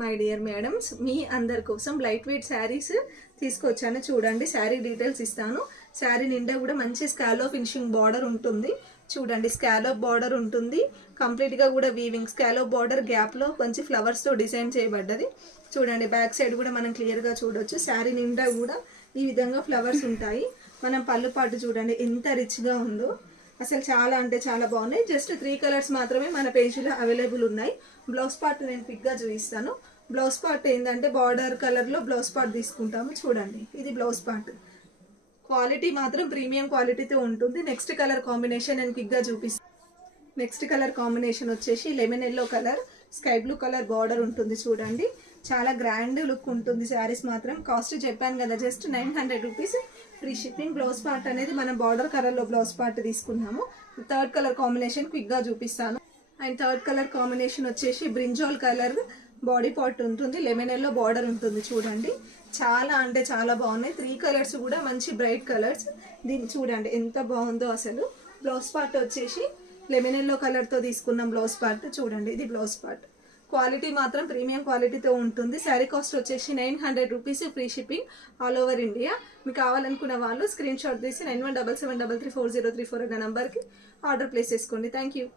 My dear madams, మీ అందరి కోసం light weight saris తీసుకొచ్చాను. చూడండి, శారీ డీటెయిల్స్ ఇస్తాను. శారీ నిండా కూడా మంచి స్కాలో ఫినిషింగ్ బార్డర్ ఉంటుంది. చూడండి, స్కాలోప్ బార్డర్ ఉంటుంది. కంప్లీట్గా కూడా వీవింగ్ స్కాలోప్ బార్డర్ గ్యాప్లో మంచి ఫ్లవర్స్తో డిజైన్ చేయబడ్డది. చూడండి, బ్యాక్ సైడ్ కూడా మనం క్లియర్గా చూడొచ్చు. శారీ నిండా కూడా ఈ విధంగా ఫ్లవర్స్ ఉంటాయి. మనం పళ్ళు పాటు చూడండి ఎంత రిచ్గా ఉందో. అసలు చాలా అంటే చాలా బాగున్నాయి. జస్ట్ 3 కలర్స్ మాత్రమే మన పేజీలో అవైలబుల్ ఉన్నాయి. బ్లౌజ్ పార్ట్ నేను పిక్గా చూపిస్తాను. బ్లౌజ్ పార్ట్ ఏంటంటే బార్డర్ కలర్లో బ్లౌజ్ పార్ట్ తీసుకుంటాము. చూడండి, ఇది బ్లౌజ్ పార్ట్. క్వాలిటీ మాత్రం ప్రీమియం క్వాలిటీతో ఉంటుంది. నెక్స్ట్ కలర్ కాంబినేషన్ నేను పిక్గా చూపిస్తాను. నెక్స్ట్ కలర్ కాంబినేషన్ వచ్చేసి lemon yellow colour, sky blue colour border ఉంటుంది. చూడండి, చాలా గ్రాండ్ లుక్ ఉంటుంది. శారీస్ మాత్రం కాస్ట్ చెప్పాను కదా, just 900 rupees, free shipping. Blouse part అనేది మనం బార్డర్ కలర్లో బ్లౌజ్ పార్ట్ తీసుకున్నాము. థర్డ్ కలర్ కాంబినేషన్ క్విక్గా చూపిస్తాను. అండ్ థర్డ్ కలర్ కాంబినేషన్ వచ్చేసి బ్రింజాల్ కలర్ బాడీ పార్ట్ ఉంటుంది. లెమన్ ఎల్లో బార్డర్ ఉంటుంది. చూడండి, చాలా అంటే చాలా బాగున్నాయి. 3 కలర్స్ కూడా మంచి బ్రైట్ కలర్స్. దీన్ని చూడండి ఎంత బాగుందో అసలు. బ్లౌజ్ పార్ట్ వచ్చేసి లెమన్ ఎల్లో కలర్తో తీసుకున్నాం. బ్లౌజ్ పార్ట్ చూడండి, ఇది బ్లౌజ్ పార్ట్. క్వాలిటీ మాత్రం ప్రీమియం క్వాలిటీతో ఉంటుంది. శారీ కాస్ట్ వచ్చేసి 900 rupees, free shipping all over India. మీకు కావాలనుకున్న వాళ్ళు స్క్రీన్ షాట్ తీసి 9177334034 అనే నెంబర్కి ఆర్డర్ ప్లేస్ చేసుకోండి. Thank you.